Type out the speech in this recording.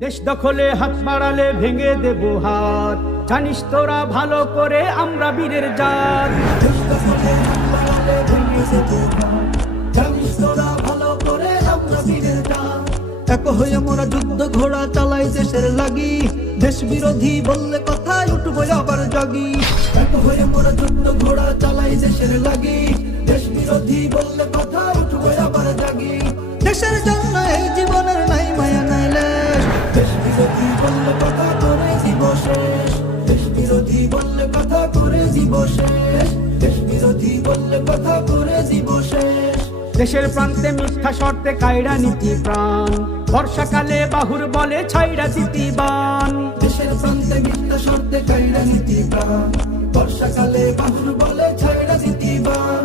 দেশ দখলে হাত বাড়ালে ভেঙে দেব হাত, জানিস তোরা ভালো করে আমরা বীরের জাত। দেশ দখলে হাত বাড়ালে ভেঙে দেব হাত, জানিস তোরা ভালো করে আমরা বীরের জাত। এক হয়ে মোরা যুদ্ধ ঘোড়া চালাই দেশের লাগি, দেশ বিরোধী বললে কথায় উঠবো আবার জাগি। এক হয়ে মোরা যুদ্ধ ঘোড়া চালাই দেশের লাগি, দেশ বিরোধী বললে কথা উঠবো আবার জাগি। দেশের জন্য এই জীবনের নাই মায়া নাই লেশ, দেশ বিরোধী বললে কথা করে দিব শেষ, দেশ বিরোধী বললে কথা করে দিব শেষ, দেশ বিরোধী বললে কথা করে দিব শেষ। দেশের প্রান্তে মিথ্যা শর্তে কায়রা নীতি প্রাণ, বর্ষাকালে বাহুর বলে ছাইরা দিতি বান। দেশের প্রান্তে মিথ্যা শর্তে কায়রা নীতি প্রাণ, বর্ষাকালে বাহুর বলে ছাইরা দিতি বান।